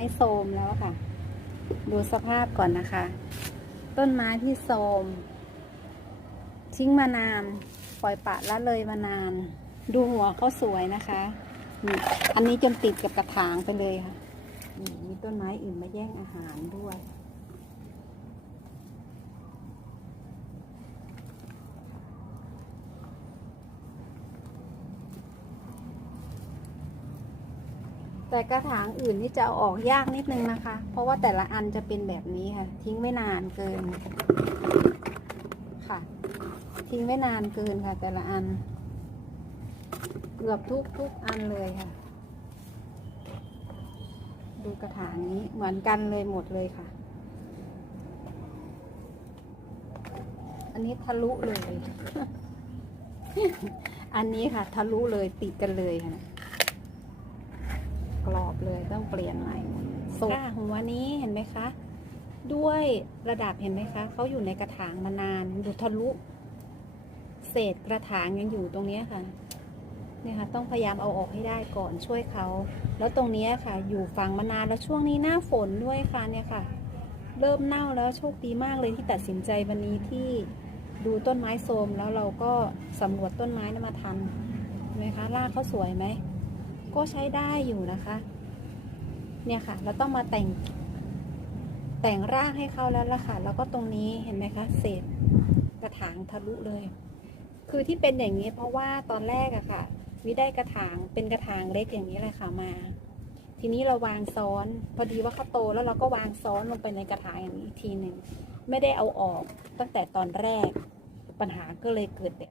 ไม้โทมแล้วค่ะ ดูสภาพก่อนนะคะ ต้นไม้ที่โทมทิ้งมานาน ปล่อยปะละเลยมานาน ดูหัวเขาสวยนะคะนี่อันนี้จนติดกับกระถางไปเลยค่ะนี่มีต้นไม้อื่นมาแย่งอาหารด้วย แต่กระถางอื่นนี่จะเอาออกยากนิดนึงนะคะ เพราะว่าแต่ละอันจะเป็นแบบนี้ค่ะ ทิ้งไม่นานเกิน ค่ะ ทิ้งไม่นานเกินค่ะ แต่ละอัน เกือบทุกทุกอันเลยค่ะ ดูกระถางนี้เหมือนกันเลยหมดเลยค่ะ อันนี้ทะลุเลย อันนี้ค่ะ ทะลุเลยติดกันเลยค่ะ รอบเลยต้องเปลี่ยนใหม่โซก้าหัวนี้เห็นไหมคะ ด้วยระดับเห็นไหมคะเขาอยู่ในกระถางมานานดูทะลุ เศษกระถางยังอยู่ตรงนี้ค่ะเนี่ยค่ะ ต้องพยายามเอาออกให้ได้ก่อนช่วยเขา แล้วตรงนี้ค่ะ อยู่ฝังมานานแล้วช่วงนี้หน้าฝนด้วยค่ะเนี่ยค่ะ เริ่มเน่าแล้วโชคดีมากเลยที่ตัดสินใจวันนี้ที่ดูต้นไม้โทมแล้วเราก็สำรวจต้นไม้นนมาทันเห็นไหมคะรากเขาสวยไหม ก็ใช้ได้อยู่นะคะ เนี่ยค่ะ เราต้องมาแต่ง แต่งรากให้เขาแล้วล่ะค่ะ แล้วก็ตรงนี้เห็นไหมคะ เศษกระถางทะลุเลย คือที่เป็นอย่างนี้เพราะว่าตอนแรกอะค่ะ วิได้กระถางเป็นกระถางเล็กอย่างนี้เลยค่ะมา ทีนี้เราวางซ้อน พอดีว่าเขาโตแล้วเราก็วางซ้อนลงไปในกระถางอย่างนี้อีกทีหนึ่ง ไม่ได้เอาออกตั้งแต่ตอนแรก ปัญหาก็เลยเกิดแบบ